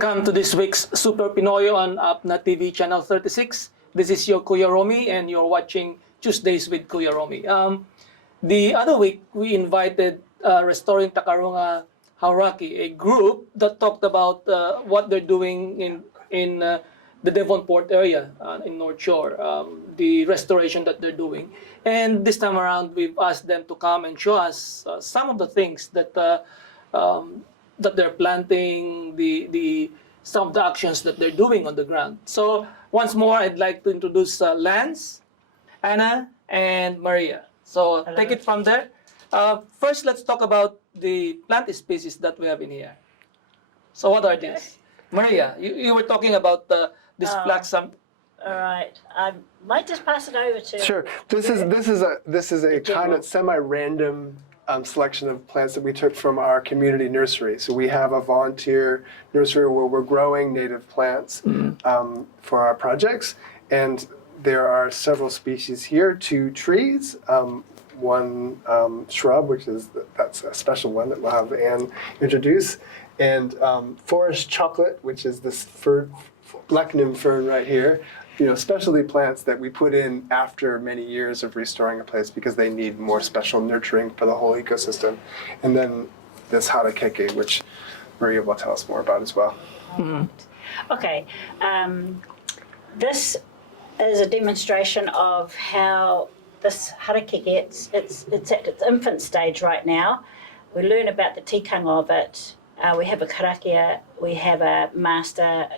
Welcome to this week's Super Pinoy on Apna TV channel 36. This is your Kuya Romy and you're watching Tuesdays with Kuya Romy. The other week, we invited Restoring Takarunga Hauraki, a group that talked about what they're doing in the Devonport area in North Shore, the restoration that they're doing. And this time around, we've asked them to come and show us some of the things that that they're planting, some of the actions that they're doing on the ground. So once more, I'd like to introduce Lance, Anna, and Maria. So Hello. Take it from there. First, let's talk about the plant species that we have in here. So what are these? Maria, you were talking about this flax. All right, I might just pass it over to. Sure. This is a kind of semi-random selection of plants that we took from our community nursery. So we have a volunteer nursery where we're growing native plants for our projects, and there are several species here. 2 trees, one shrub, that's a special one that we'll have Anne introduce, and forest chocolate, which is this black nymph fern right here. You know, specialty plants that we put in after many years of restoring a place because they need more special nurturing for the whole ecosystem. And then this Hauraki, which Maria will tell us more about as well. Okay, this is a demonstration of how this Hauraki it's at its infant stage right now. We learn about the tikanga of it. We have a karakia, we have a master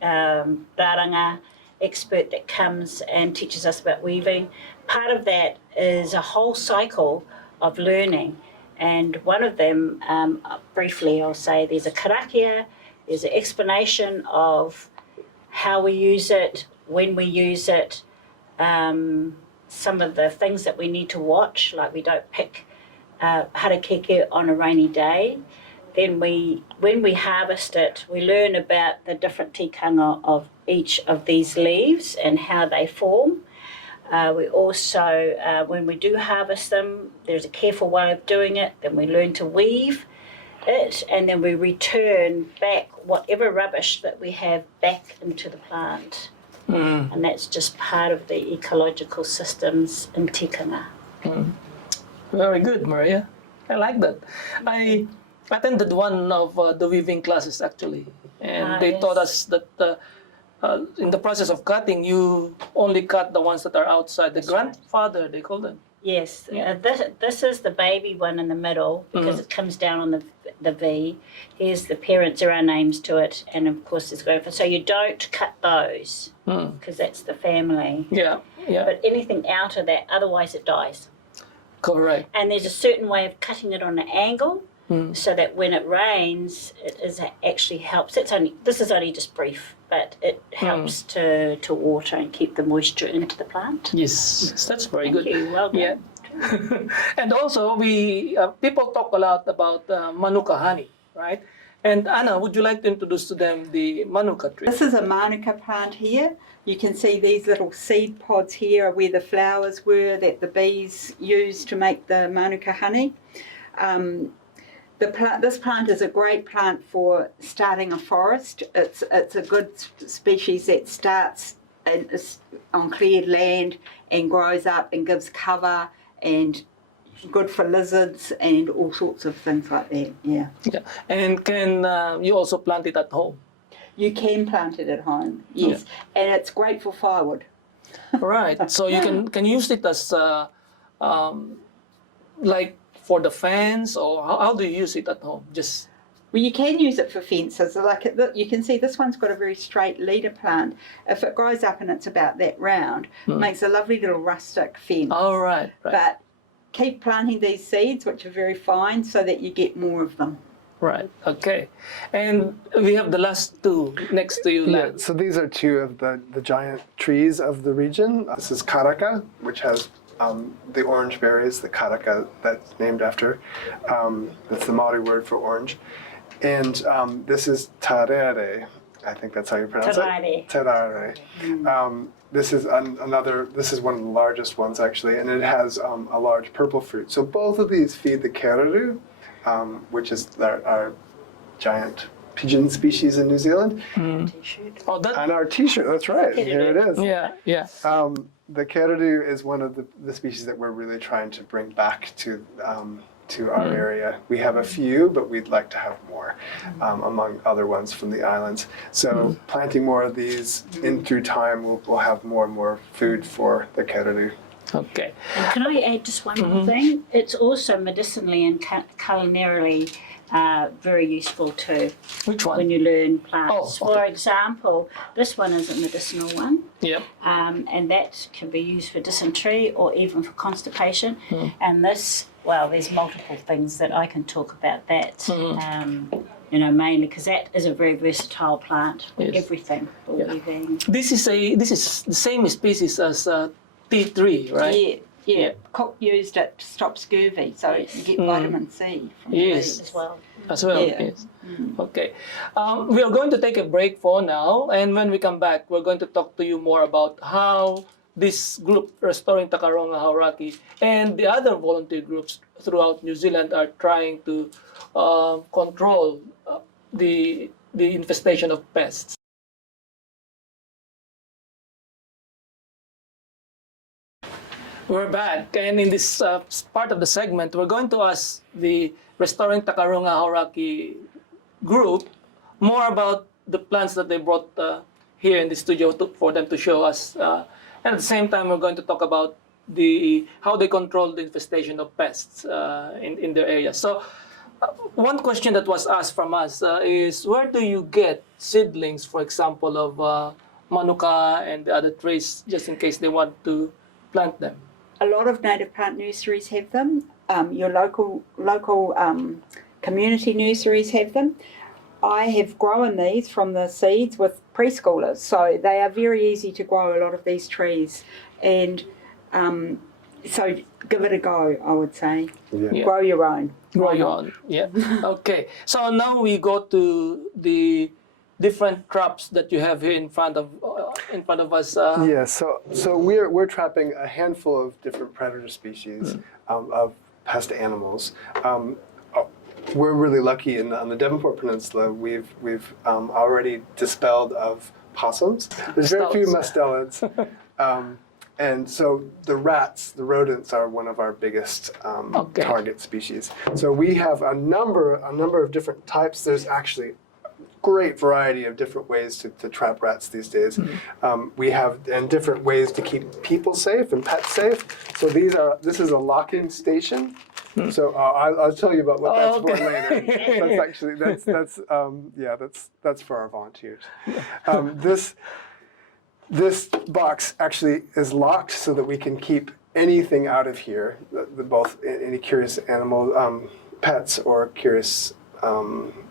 raranga expert that comes and teaches us about weaving. Part of that is a whole cycle of learning, and one of them, briefly I'll say, there's a karakia, there's an explanation of how we use it, when we use it, some of the things that we need to watch, like we don't pick harakeke on a rainy day. Then when we harvest it, we learn about the different tikanga of each of these leaves and how they form. We also, when we do harvest them, there's a careful way of doing it. Then we learn to weave it, and then we return back whatever rubbish that we have back into the plant. And that's just part of the ecological systems in tikanga. Very good, Maria. I like that. I attended one of the weaving classes actually, and they taught us that in the process of cutting, you only cut the ones that are outside. The grandfather, they call them. Yes, this is the baby one in the middle because it comes down on the V. Here's the parents, there are names to it, and of course there's grandfather. So you don't cut those because that's the family. Yeah. But anything out of that, otherwise it dies. Correct. And there's a certain way of cutting it on an angle so that when it rains, it actually helps. This is only just brief, but it helps to water and keep the moisture into the plant. Yes, that's very good. Thank you. Well done. Yeah. And also, people talk a lot about Manuka Honey, right? And Anna, would you like to introduce to them the Manuka tree? This is a Manuka plant here. You can see these little seed pods here are where the flowers were that the bees use to make the Manuka honey. This plant is a great plant for starting a forest. It's a good species that starts on cleared land and grows up and gives cover, and good for lizards and all sorts of things like that. Yeah. And can you also plant it at home? You can plant it at home, yes, and it's great for firewood. Right. So you can use it as like for the fence, or how do you use it at home? Just well, you can use it for fences. Like you can see, this one's got a very straight leader plant. If it grows up and it's about that round, it makes a lovely little rustic fence. Oh, right. But keep planting these seeds, which are very fine, so that you get more of them. Right. Okay. And we have the last 2 next to you. Yeah, so these are 2 of the giant trees of the region. This is karaka, which has the orange berries, the karaka that's named after. That's the Maori word for orange. And this is tarere. I think that's how you pronounce it. Tarare. This is this is one of the largest ones actually, and it has a large purple fruit. So both of these feed the kereru, which is our giant pigeon species in New Zealand. T-shirt. Oh, that. And our T-shirt, that's right. Here it is. Yeah, yeah. The caribou is one of the species that we're really trying to bring back to our area. We have a few, but we'd like to have more, among other ones from the islands. So planting more of these in through time, we'll have more and more food for the caribou. Okay. And can I add just one more thing? It's also medicinally and culinarily very useful too. Which one? When you learn plants. Oh, okay. For example, this one is a medicinal one. Yep. And that can be used for dysentery or even for constipation. And this, well, there's multiple things that I can talk about that. You know, mainly because that is a very versatile plant for everything. For weaving. This is the same species as tea tree, right? Yeah. Cook used it to stop scurvy, so you get vitamin C from Yes. As well. As well, Yeah. yes. Okay. We are going to take a break for now, and when we come back, we're going to talk to you more about how this group, Restoring Takaronga Hauraki, and the other volunteer groups throughout New Zealand are trying to control the infestation of pests. We're back, and in this part of the segment, we're going to ask the Restoring Takaronga Hauraki group more about the plants that they brought here in the studio for them to show us. And at the same time, we're going to talk about how they control the infestation of pests in their area. So, one question that was asked from us is, where do you get seedlings, for example, of Manuka and the other trees, just in case they want to plant them? A lot of native plant nurseries have them. Your local community nurseries have them. I have grown these from the seeds with preschoolers, so they are very easy to grow, a lot of these trees. And so give it a go, I would say. Yeah. Grow your own. Grow your own, yeah. Okay, so now we go to the different traps that you have here in front of us. Yeah, so we're trapping a handful of different predator species of pest animals. We're really lucky on the Devonport Peninsula. We've already dispelled of possums. There's very few mustelids, and so the rats, the rodents, are one of our biggest target species. So we have a number of different types. There's actually great variety of different ways to trap rats these days. We have different ways to keep people safe and pets safe. So this is a locking station. So I'll tell you about what that's for later. That's for our volunteers. This box actually is locked so that we can keep anything out of here, both any curious animal, pets, or curious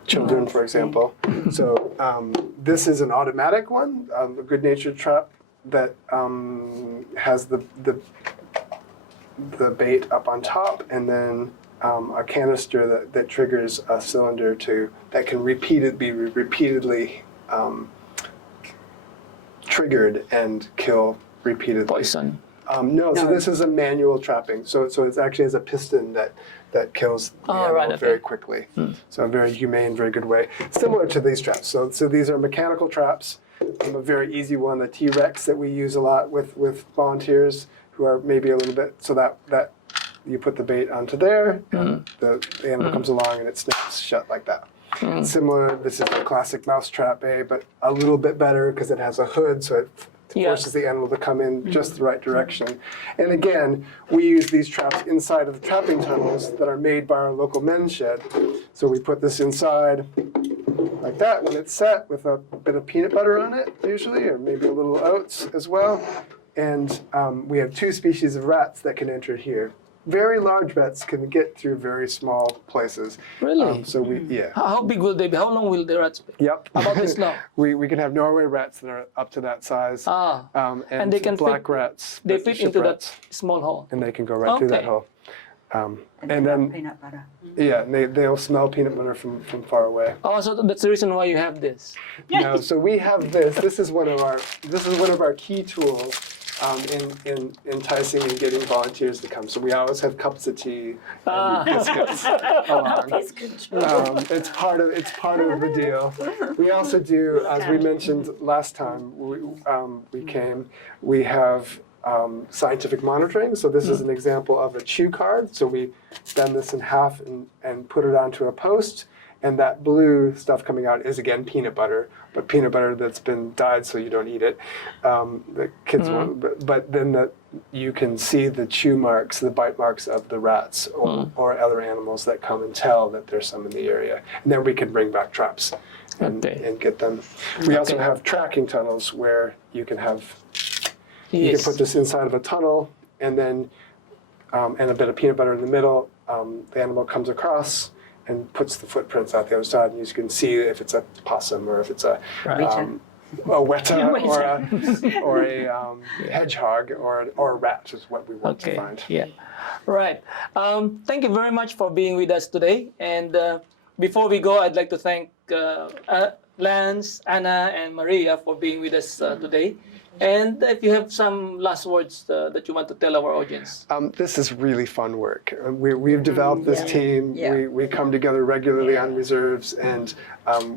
children, for example. So this is an automatic one, a good-natured trap that has the bait up on top, and then a canister that triggers a cylinder that can be repeatedly triggered and kill repeatedly. Poison. No, so this is a manual trapping. So it actually has a piston that kills the animal very quickly. So a very humane, very good way. Similar to these traps. So these are mechanical traps. A very easy one, the T-Rex that we use a lot with volunteers who are maybe a little bit, so that you put the bait onto there, and the animal comes along and it snaps shut like that. Similar, this is the classic mouse trap, but a little bit better because it has a hood, so it forces the animal to come in just the right direction. And again, we use these traps inside of the trapping tunnels that are made by our local men's shed. So we put this inside like that when it's set, with a bit of peanut butter on it usually, or maybe a little oats as well. And we have 2 species of rats that can enter here. Very large rats can get through very small places. Really? How big will they be? How long will the rats be? Yep. About this long? we can have Norway rats that are up to that size. And they can black rats. They fit into that small hole. And they can go right through that hole. And then peanut butter. Yeah, and they'll smell peanut butter from far away. Oh, so that's the reason why you have this. No, so we have this. This is one of our key tools. in enticing and getting volunteers to come. So we always have cups of tea and biscuits along. It's part of the deal. We also do, as we mentioned last time we came, we have scientific monitoring. So this is an example of a chew card. So we bend this in half and put it onto a post. And that blue stuff coming out is, again, peanut butter, but peanut butter that's been dyed so you don't eat it. The kids won't, but then you can see the chew marks, the bite marks of the rats or other animals that come and tell that there's some in the area. And then we can bring back traps and get them. We also have tracking tunnels where you can have, you can put this inside of a tunnel and then, and a bit of peanut butter in the middle. The animal comes across and puts the footprints out the other side, and you can see if it's a possum or if it's a weta or a hedgehog or a rat is what we want to find. Yeah, right. Thank you very much for being with us today. And before we go, I'd like to thank Lance, Anna, and Maria for being with us today. And if you have some last words that you want to tell our audience. This is really fun work. We've developed this team. We come together regularly on reserves, and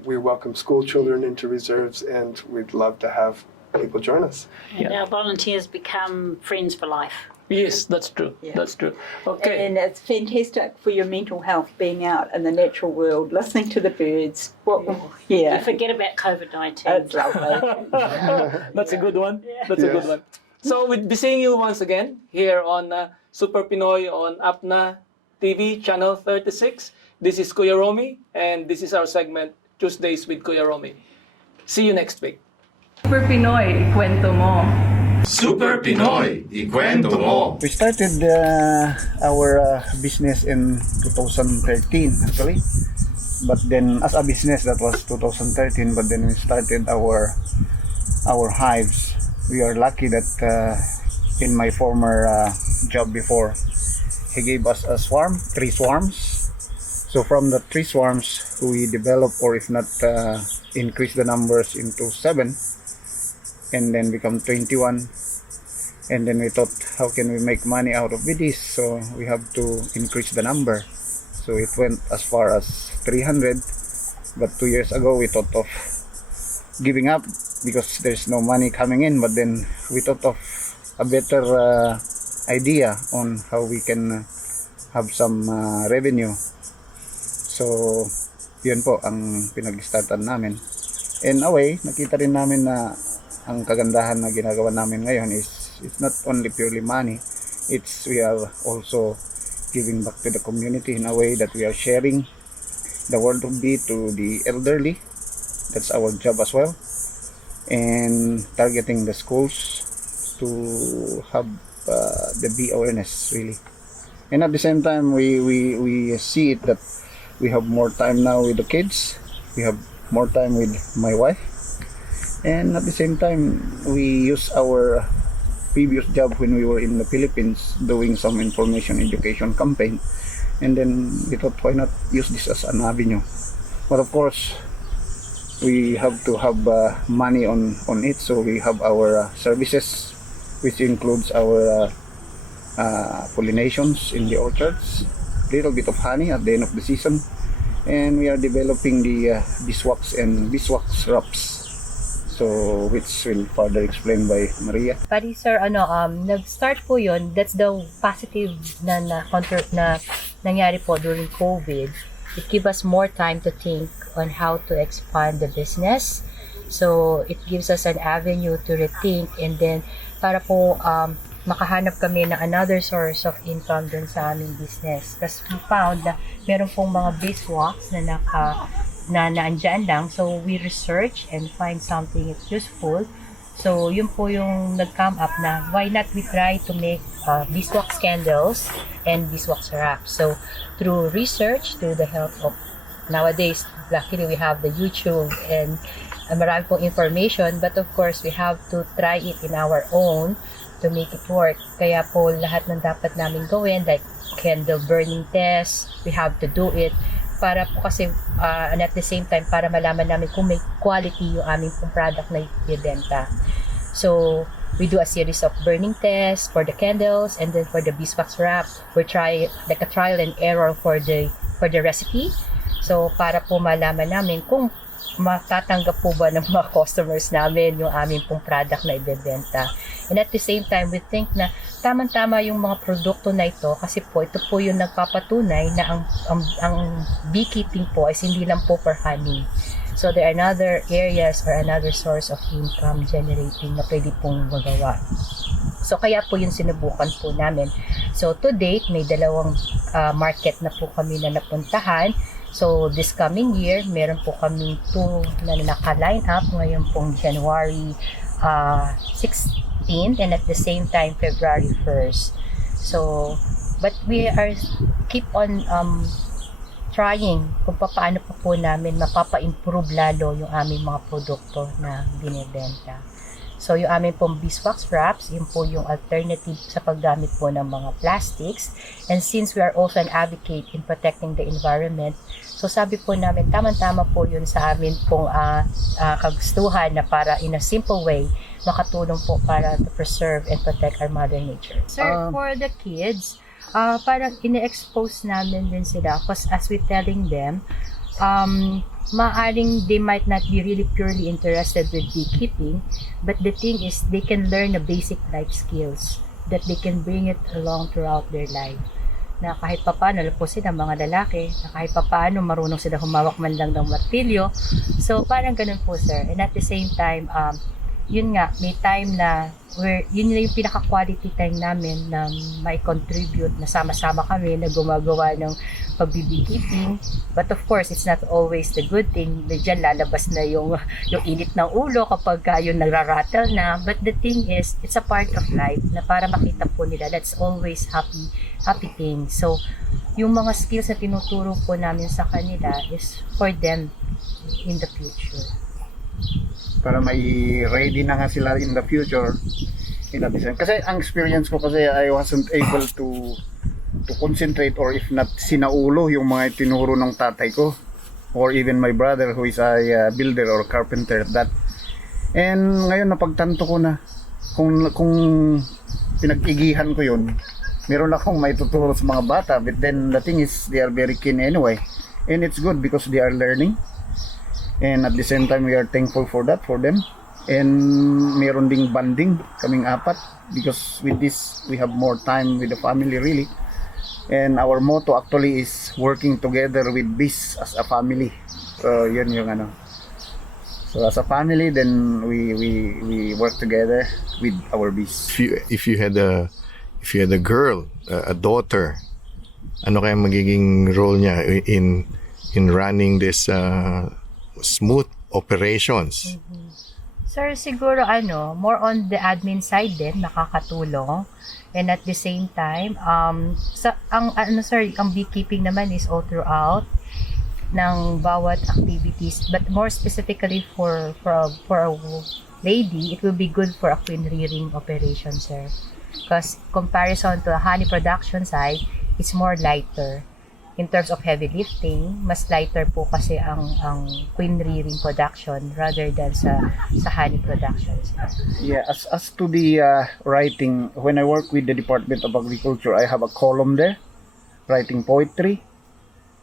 we welcome school children into reserves, and we'd love to have people join us. And our volunteers become friends for life. Yes, that's true. Yeah. That's true. Okay. And it's fantastic for your mental health being out in the natural world, listening to the birds. You forget about COVID-19. It's lovely. That's a good one. That's a Yes. good one. So we'll be seeing you once again here on Super Pinoy on APNA TV, channel 36. This is Kuya Romy, and this is our segment, Tuesdays with Kuya Romy. See you next week. Super Pinoy, ikwento mo. Super Pinoy, ikwento mo. We started our business in 2013 actually, but then as a business that was 2013. But then we started our hives. We are lucky that in my former job before, he gave us a swarm, 3 swarms. So from the 3 swarms, we developed, or if not increase the numbers into 7. And then become 21, and then we thought, how can we make money out of this? So we have to increase the number. So it went as far as 300, but 2 years ago we thought of giving up because there's no money coming in. But then we thought of a better idea on how we can have some revenue. So yun po ang pinag-startan namin. In a way, nakita rin namin na ang kagandahan na ginagawa namin ngayon is it's not only purely money, we are also giving back to the community in a way that we are sharing the word of bee to the elderly. That's our job as well, and targeting the schools to have the bee awareness really. And at the same time, we see it that we have more time now with the kids, we have more time with my wife. And at the same time, we use our previous job when we were in the Philippines doing some information education campaign. And then we thought, why not use this as an avenue? But of course, we have to have money on it. So we have our services, which includes our pollinations in the orchards, little bit of honey at the end of the season. And we are developing the beeswax and beeswax wraps. So, which will further explained by Maria. Pari sir, nag-start po yun, that's the positive na nangyari po during COVID. It gives us more time to think on how to expand the business. So, it gives us an avenue to rethink, and then para po makahanap kami ng another source of income dun sa aming business. Kasi we found na meron pong mga beeswax na naandyan lang. So, we research and find something that's useful. So, yun po yung nag-come up na why not we try to make beeswax candles and beeswax wraps. So, through research, through the help of nowadays, luckily we have the YouTube and marami pong information. But of course, we have to try it in our own to make it work. Kaya po lahat ng dapat namin gawin, like candle burning test, we have to do it. Para po kasi and at the same time para malaman namin kung may quality yung aming pong product na ibenta. So we do a series of burning tests for the candles, and then for the beeswax wrap, we try like a trial and error for the recipe. So para po malaman namin kung matatanggap po ba ng mga customers namin yung aming pong product na ibebenta. And at the same time, we think na tamang-tama yung mga produkto na ito kasi po ito po yung nagpapatunay na ang beekeeping po ay hindi lang po for honey. So there are another areas or another source of income generating na pwede pong magawa. So kaya po yung sinubukan po namin. So to date, may dalawang market na po kami na napuntahan. So this coming year, meron po kaming 2 na naka-line up ngayon pong January 16th and at the same time February 1st. So, but we are keep on trying kung paano po namin mapapa-improve lalo yung aming mga produkto na binibenta. So, yung aming pong beeswax wraps, yun po yung alternative sa paggamit po ng mga plastics. And since we are also an advocate in protecting the environment, so sabi po namin, tama-tama po yun sa amin pong kagustuhan na para in a simple way, makatulong po para to preserve and protect our mother nature. Sir, for the kids, parang ine-expose namin din sila because as we telling them, maaring they might not be really purely interested with beekeeping, but the thing is they can learn the basic life skills that they can bring it along throughout their life. Na kahit papaano, po sila mga lalaki, na kahit papaano marunong sila humawak man lang ng martilyo. So parang ganun po sir. And at the same time, yun nga, may time na where yun yung pinaka-quality time namin na may contribute na sama-sama kami na gumagawa ng pagbibikiting. But of course, it's not always the good thing. Diyan lalabas na yung init ng ulo kapag yung nagrarattle na. But the thing is, it's a part of life na para makita po nila that's always happy thing. So, yung mga skills na tinuturo po namin sa kanila is for them in the future. Para may ready na nga sila in the future. Kasi ang experience ko kasi I wasn't able to concentrate or if not sinaulo yung mga tinuro ng tatay ko or even my brother who is a builder or carpenter that. And ngayon napagtanto ko na kung pinag-igihan ko yun, meron akong may tuturo sa mga bata, but then the thing is they are very keen anyway, and it's good because they are learning. And at the same time, we are thankful for that, for them. And meron ding banding kaming apat because with this, we have more time with the family really. And our motto actually is working together with bees as a family. So yun yung ano. So as a family, then we work together with our bees. If you had a girl, a daughter, ano kaya magiging role niya in running this smooth operations? Sir, siguro more on the admin side din, makakatulong. And at the same time, ang beekeeping naman is all throughout ng bawat activities. But more specifically for a lady, it will be good for a queen rearing operation, sir. Because comparison to a honey production side, it's more lighter. In terms of heavy lifting, mas lighter po kasi ang queen rearing production rather than sa honey production. Yeah, as to the writing, when I work with the Department of Agriculture, I have a column there, writing poetry.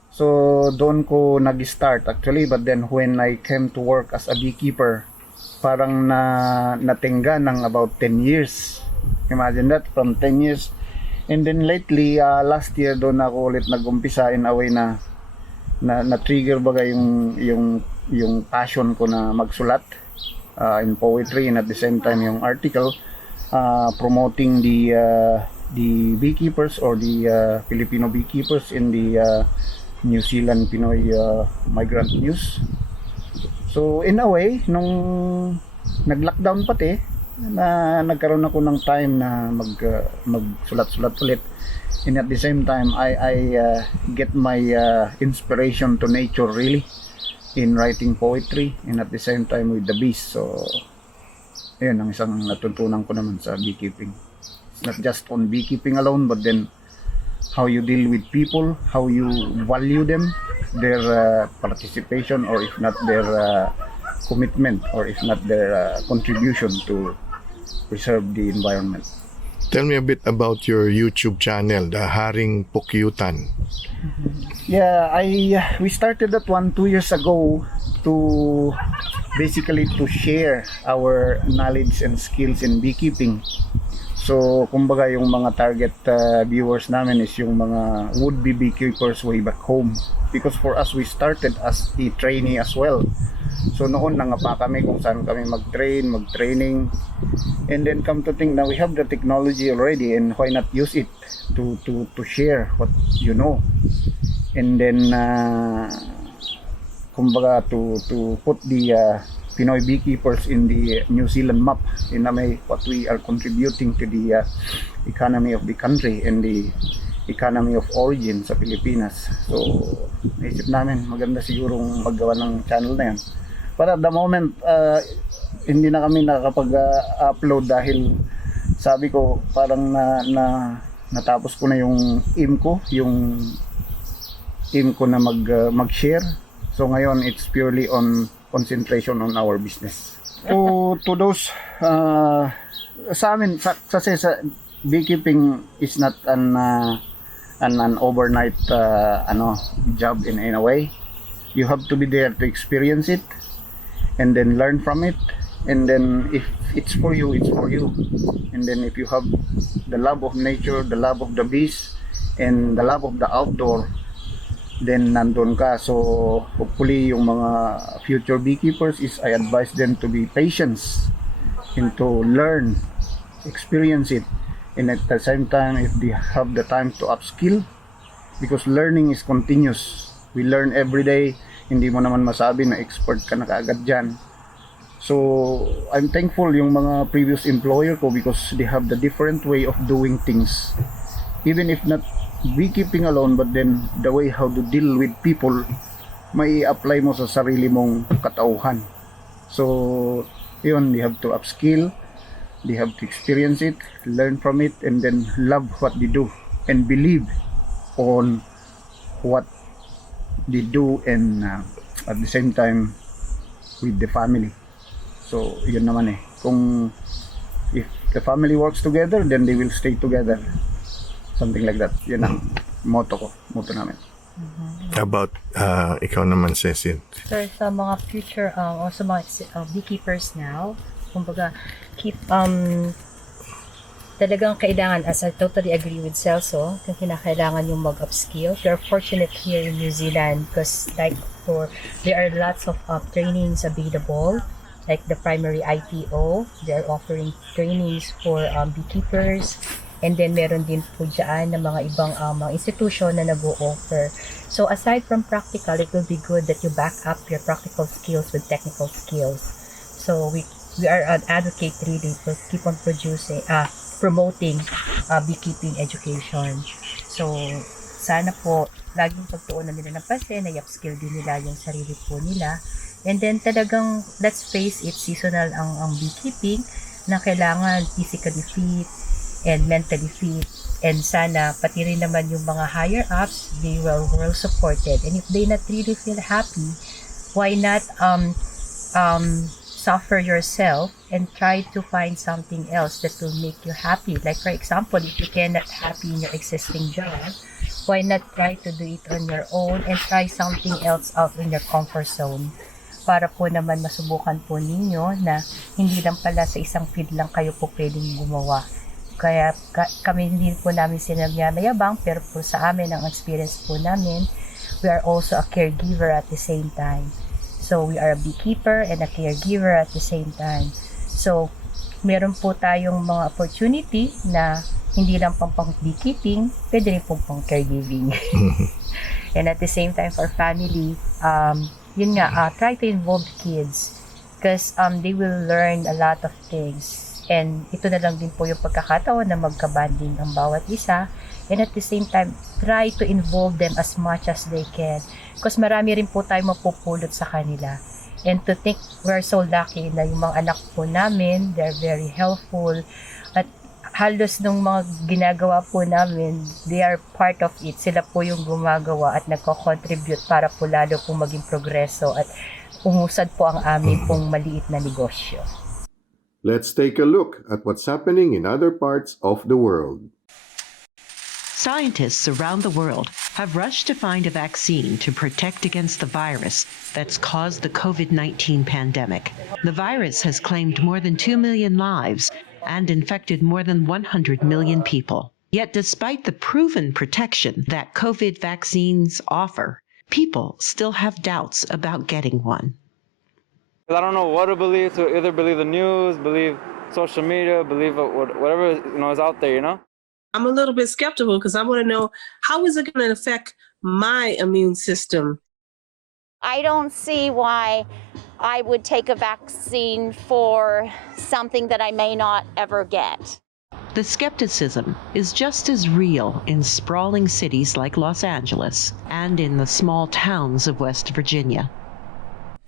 So doon ko nag-start actually, but then when I came to work as a beekeeper, parang natingga ng about 10 years. Imagine that, from 10 years. And then lately, last year doon ako ulit nag-umpisa in a way na trigger baga yung passion ko na magsulat in poetry, and at the same time yung article promoting the beekeepers or the Filipino beekeepers in the New Zealand Pinoy migrant news. So in a way, nung nag-lockdown pati, na nagkaroon ako ng time na magsulat-sulat ulit, and at the same time I get my inspiration to nature really in writing poetry, and at the same time with the bees. So ayun ang isang natutunan ko naman sa beekeeping. It's not just on beekeeping alone, but then how you deal with people, how you value them, their participation, or if not their commitment, or if not their contribution to preserve the environment. Tell me a bit about your YouTube channel, the Haring Pukyutan. Yeah, we started that one 2 years ago to basically to share our knowledge and skills in beekeeping. So, kumbaga yung mga target viewers namin is yung mga would-be beekeepers way back home. Because for us, we started as a trainee as well. So noon nangapa kami kung saan kami mag-training. And then come to think now we have the technology already, and why not use it to share what you know. And then kumbaga to put the Pinoy beekeepers in the New Zealand map in a way what we are contributing to the economy of the country and the economy of origin sa Pilipinas. So naisip namin maganda sigurong maggawa ng channel na yan. But at the moment, hindi na kami nakakapag-upload dahil sabi ko parang natapos ko na yung aim ko na mag-share. So ngayon, it's purely on concentration on our business. To those, sa amin, kasi sa beekeeping is not an overnight job in a way. You have to be there to experience it and then learn from it, and then if it's for you, it's for you. And then if you have the love of nature, the love of the bees, and the love of the outdoor, then nandun ka. So hopefully yung mga future beekeepers is I advise them to be patient and to learn, experience it, and at the same time if they have the time to upskill, because learning is continuous. We learn every day. Hindi mo naman masabi na expert ka na kaagad dyan. So I'm thankful yung mga previous employer ko because they have the different way of doing things, even if not beekeeping alone, but then the way how to deal with people may apply mo sa sarili mong katauhan. So yun, they have to upskill, they have to experience it, learn from it, and then love what they do and believe on what they do, and at the same time with the family. So yun naman kung if the family works together, then they will stay together, something like that. Yun ang motto namin. About ikaw naman, Cecil. So sa mga future also mga beekeepers now, kumbaga keep talagang kailangan, as I totally agree with Celso, kung kinakailangan yung mag-upskill. We are fortunate here in New Zealand because there are lots of trainings available, like the primary ITO, they are offering trainings for beekeepers, and then meron din po dyan na mga ibang mga institution na nag-o-offer. So aside from practical, it will be good that you back up your practical skills with technical skills. So we are an advocate really to keep on promoting beekeeping education. So, sana po, laging pagtuunan nila ng pansin, na i-upskill din nila yung sarili po nila. And then, talagang, let's face it, seasonal ang beekeeping, na kailangan physically fit and mentally fit. And sana, pati rin naman yung mga higher-ups, they were well supported. And if they not really feel happy, why not suffer yourself and try to find something else that will make you happy. Like for example, if you cannot happy in your existing job, why not try to do it on your own and try something else out in your comfort zone, para po naman masubukan po ninyo na hindi lang pala sa isang field lang kayo po pwedeng gumawa. Kaya kami hindi po namin sinamayabang, pero po sa amin, ang experience po namin, we are also a caregiver at the same time. So, we are a beekeeper and a caregiver at the same time. So, meron po tayong mga opportunity na hindi lang pang beekeeping, pwede rin pang caregiving. And at the same time, for family, yun nga, try to involve kids because they will learn a lot of things. And ito na lang din po yung pagkakataon na magka-bonding ang bawat isa. And at the same time, try to involve them as much as they can. Because marami rin po tayo mapupulot sa kanila. And to think we're so lucky na yung mga anak po namin, they're very helpful. At halos nung mga ginagawa po namin, they are part of it. Sila po yung gumagawa at nagko-contribute para po lalo po maging progreso at umusad po ang aming pong maliit na negosyo. Let's take a look at what's happening in other parts of the world. Scientists around the world have rushed to find a vaccine to protect against the virus that's caused the COVID-19 pandemic. The virus has claimed more than 2 million lives and infected more than 100 million people. Yet despite the proven protection that COVID vaccines offer, people still have doubts about getting one. I don't know what to believe, to either believe the news, believe social media, believe whatever is out there, I'm a little bit skeptical because I want to know, how is it going to affect my immune system? I don't see why I would take a vaccine for something that I may not ever get. The skepticism is just as real in sprawling cities like Los Angeles and in the small towns of West Virginia.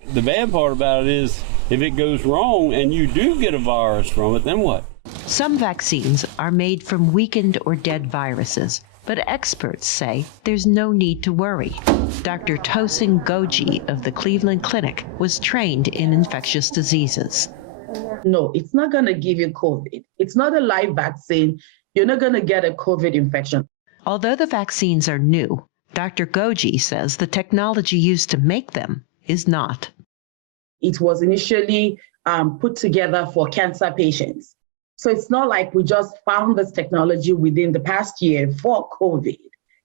The bad part about it is if it goes wrong and you do get a virus from it, then what? Some vaccines are made from weakened or dead viruses, but experts say there's no need to worry. Dr. Tosin Goji of the Cleveland Clinic was trained in infectious diseases. No, it's not going to give you COVID. It's not a live vaccine. You're not going to get a COVID infection. Although the vaccines are new, Dr. Goji says the technology used to make them is not. It was initially put together for cancer patients. So it's not like we just found this technology within the past year for COVID.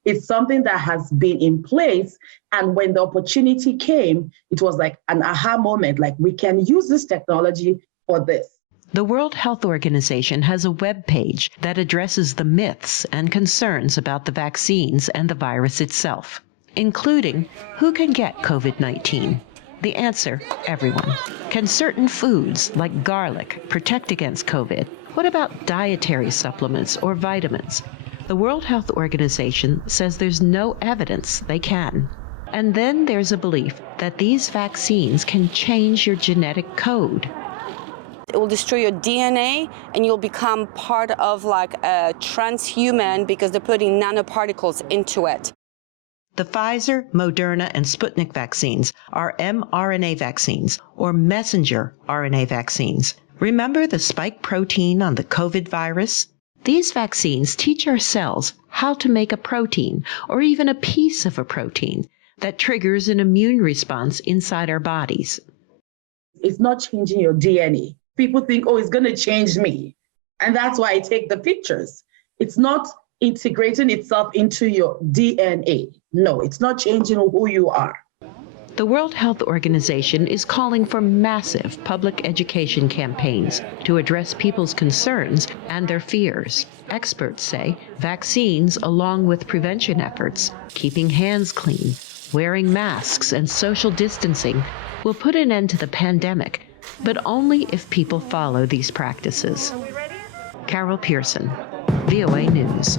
It's something that has been in place. And when the opportunity came, it was like an aha moment, like we can use this technology for this. The World Health Organization has a web page that addresses the myths and concerns about the vaccines and the virus itself, including who can get COVID-19. The answer, everyone. Can certain foods, like garlic, protect against COVID? What about dietary supplements or vitamins? The World Health Organization says there's no evidence they can. And then there's a belief that these vaccines can change your genetic code. It will destroy your DNA and you'll become part of like a transhuman because they're putting nanoparticles into it. The Pfizer, Moderna, and Sputnik vaccines are mRNA vaccines, or messenger RNA vaccines. Remember the spike protein on the COVID virus? These vaccines teach our cells how to make a protein, or even a piece of a protein, that triggers an immune response inside our bodies. It's not changing your DNA. People think, oh, it's going to change me. And that's why I take the pictures. It's not integrating itself into your DNA. No, it's not changing who you are. The World Health Organization is calling for massive public education campaigns to address people's concerns and their fears. Experts say vaccines, along with prevention efforts, keeping hands clean, wearing masks, and social distancing will put an end to the pandemic, but only if people follow these practices. Carol Pearson, VOA News.